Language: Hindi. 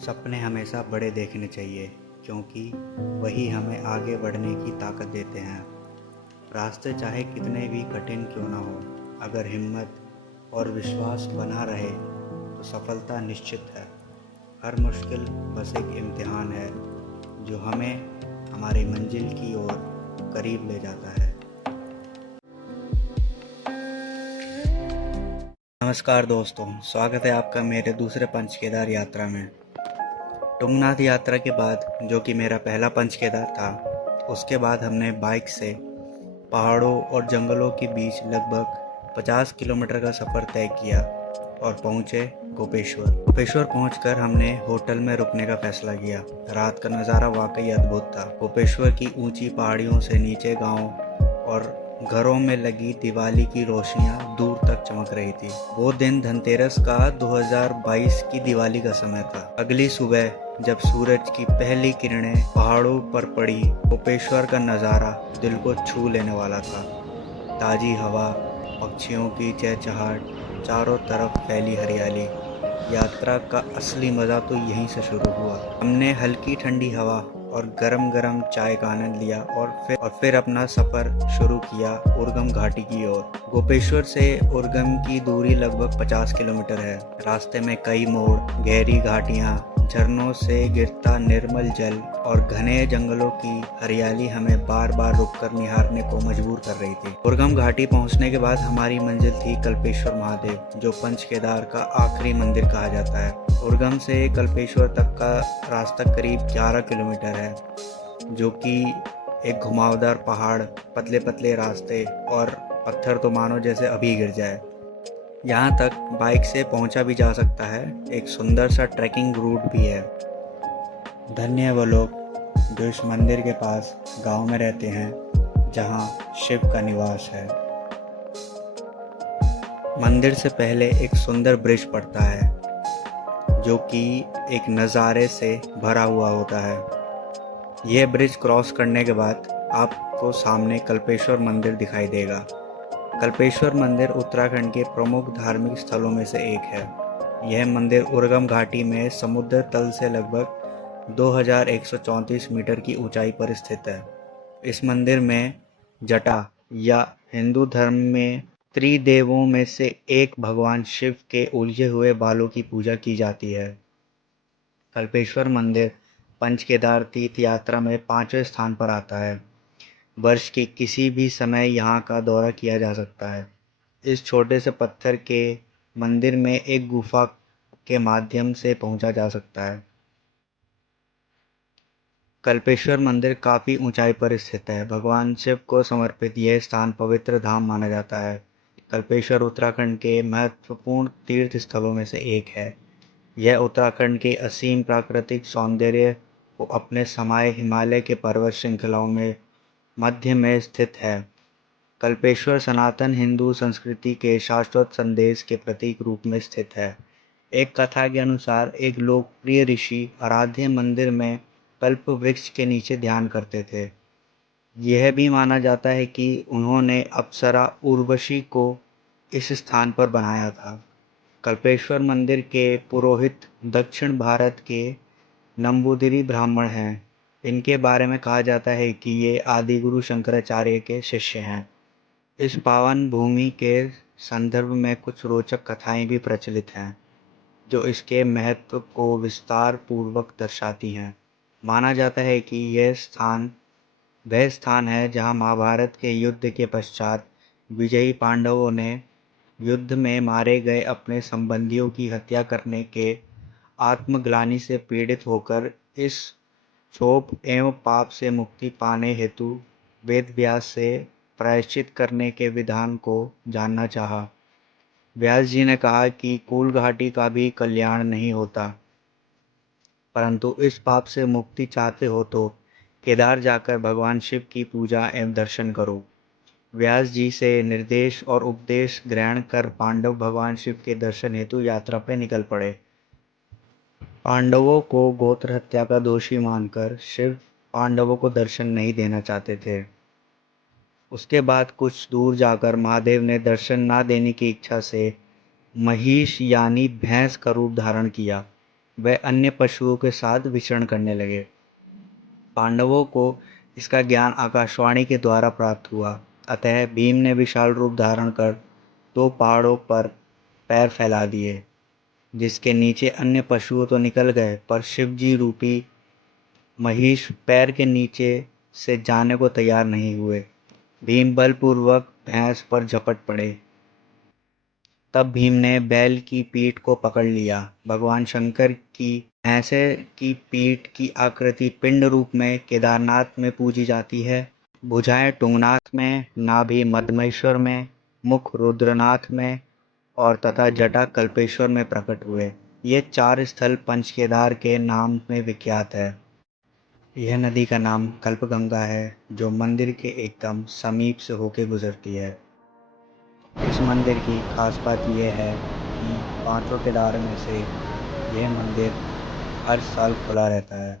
सपने हमेशा बड़े देखने चाहिए क्योंकि वही हमें आगे बढ़ने की ताकत देते हैं। रास्ते चाहे कितने भी कठिन क्यों ना हो, अगर हिम्मत और विश्वास बना रहे तो सफलता निश्चित है। हर मुश्किल बस एक इम्तिहान है जो हमें हमारी मंजिल की ओर करीब ले जाता है। नमस्कार दोस्तों, स्वागत है आपका मेरे दूसरे पंच केदार यात्रा में। तुंगनाथ यात्रा के बाद, जो कि मेरा पहला पंच केदार था, उसके बाद हमने बाइक से पहाड़ों और जंगलों के बीच लगभग 50 किलोमीटर का सफ़र तय किया और पहुँचे गोपेश्वर। गोपेश्वर पहुंचकर हमने होटल में रुकने का फैसला किया। रात का नज़ारा वाकई अद्भुत था। गोपेश्वर की ऊंची पहाड़ियों से नीचे गांव और घरों में लगी दिवाली की रोशनियां दूर तक चमक रही थी। वो दिन धनतेरस का 2022 की दिवाली का समय था। अगली सुबह जब सूरज की पहली किरणें पहाड़ों पर पड़ी, गोपेश्वर का नज़ारा दिल को छू लेने वाला था। ताज़ी हवा, पक्षियों की चहचहाट, चारों तरफ फैली हरियाली। यात्रा का असली मज़ा तो यहीं से शुरू हुआ। हमने हल्की ठंडी हवा और गरम गरम चाय का आनंद लिया और फिर अपना सफ़र शुरू किया उर्गम घाटी की ओर। गोपेश्वर से उर्गम की दूरी लगभग 50 किलोमीटर है। रास्ते में कई मोड़, गहरी घाटियाँ, झरनों से गिरता निर्मल जल और घने जंगलों की हरियाली हमें बार बार रुककर निहारने को मजबूर कर रही थी। उर्गम घाटी पहुंचने के बाद हमारी मंजिल थी कल्पेश्वर महादेव, जो पंच केदार का आखिरी मंदिर कहा जाता है। उर्गम से कल्पेश्वर तक का रास्ता करीब 11 किलोमीटर है, जो कि एक घुमावदार पहाड़, पतले पतले रास्ते और पत्थर तो मानो जैसे अभी गिर जाए। यहाँ तक बाइक से पहुँचा भी जा सकता है। एक सुंदर सा ट्रैकिंग रूट भी है। धन्य है वो लोग जो इस मंदिर के पास गांव में रहते हैं जहाँ शिव का निवास है। मंदिर से पहले एक सुंदर ब्रिज पड़ता है जो कि एक नज़ारे से भरा हुआ होता है। यह ब्रिज क्रॉस करने के बाद आपको सामने कल्पेश्वर मंदिर दिखाई देगा। कल्पेश्वर मंदिर उत्तराखंड के प्रमुख धार्मिक स्थलों में से एक है। यह मंदिर उर्गम घाटी में समुद्र तल से लगभग 2134 मीटर की ऊंचाई पर स्थित है। इस मंदिर में जटा या हिंदू धर्म में त्रिदेवों में से एक भगवान शिव के उलझे हुए बालों की पूजा की जाती है। कल्पेश्वर मंदिर पंच केदार तीर्थ यात्रा में 5वें स्थान पर आता है। वर्ष के किसी भी समय यहाँ का दौरा किया जा सकता है। इस छोटे से पत्थर के मंदिर में एक गुफा के माध्यम से पहुंचा जा सकता है। कल्पेश्वर मंदिर काफ़ी ऊंचाई पर स्थित है। भगवान शिव को समर्पित यह स्थान पवित्र धाम माना जाता है। कल्पेश्वर उत्तराखंड के महत्वपूर्ण तीर्थ स्थलों में से एक है। यह उत्तराखंड के असीम प्राकृतिक सौंदर्य को अपने समाये हिमालय के पर्वत श्रृंखलाओं में मध्य में स्थित है। कल्पेश्वर सनातन हिंदू संस्कृति के शाश्वत संदेश के प्रतीक रूप में स्थित है। एक कथा के अनुसार एक लोकप्रिय ऋषि आराध्य मंदिर में कल्प वृक्ष के नीचे ध्यान करते थे। यह भी माना जाता है कि उन्होंने अप्सरा उर्वशी को इस स्थान पर बनाया था। कल्पेश्वर मंदिर के पुरोहित दक्षिण भारत के नंबूदिरी ब्राह्मण हैं। इनके बारे में कहा जाता है कि ये आदिगुरु शंकराचार्य के शिष्य हैं। इस पावन भूमि के संदर्भ में कुछ रोचक कथाएं भी प्रचलित हैं जो इसके महत्व को विस्तार पूर्वक दर्शाती हैं। माना जाता है कि यह स्थान वह स्थान है जहां महाभारत के युद्ध के पश्चात विजयी पांडवों ने युद्ध में मारे गए अपने संबंधियों की हत्या करने के आत्मग्लानि से पीड़ित होकर इस क्षोभ एवं पाप से मुक्ति पाने हेतु वेद व्यास से प्रायश्चित करने के विधान को जानना चाहा। व्यास जी ने कहा कि कूल घाटी का भी कल्याण नहीं होता, परंतु इस पाप से मुक्ति चाहते हो तो केदार जाकर भगवान शिव की पूजा एवं दर्शन करो। व्यास जी से निर्देश और उपदेश ग्रहण कर पांडव भगवान शिव के दर्शन हेतु यात्रा पर निकल पड़े। पांडवों को गोत्र हत्या का दोषी मानकर शिव पांडवों को दर्शन नहीं देना चाहते थे। उसके बाद कुछ दूर जाकर महादेव ने दर्शन न देने की इच्छा से महिष यानी भैंस का रूप धारण किया। वे अन्य पशुओं के साथ विचरण करने लगे। पांडवों को इसका ज्ञान आकाशवाणी के द्वारा प्राप्त हुआ, अतः भीम ने विशाल रूप धारण कर 2 पहाड़ों पर पैर फैला दिए, जिसके नीचे अन्य पशु तो निकल गए, पर शिवजी रूपी महिष पैर के नीचे से जाने को तैयार नहीं हुए। भीम बलपूर्वक भैंस पर झपट पड़े। तब भीम ने बैल की पीठ को पकड़ लिया। भगवान शंकर की भैंसे की पीठ की आकृति पिंड रूप में केदारनाथ में पूजी जाती है। भुजाएं टुंगनाथ में, नाभि मध्यमेश्वर में, मुख रुद्रनाथ में और तथा जटा कल्पेश्वर में प्रकट हुए। ये 4 स्थल पंचकेदार के नाम में विख्यात है। यह नदी का नाम कल्पगंगा है, जो मंदिर के एकदम समीप से होकर गुजरती है। इस मंदिर की खास बात यह है कि 5 केदार में से यह मंदिर हर साल खुला रहता है।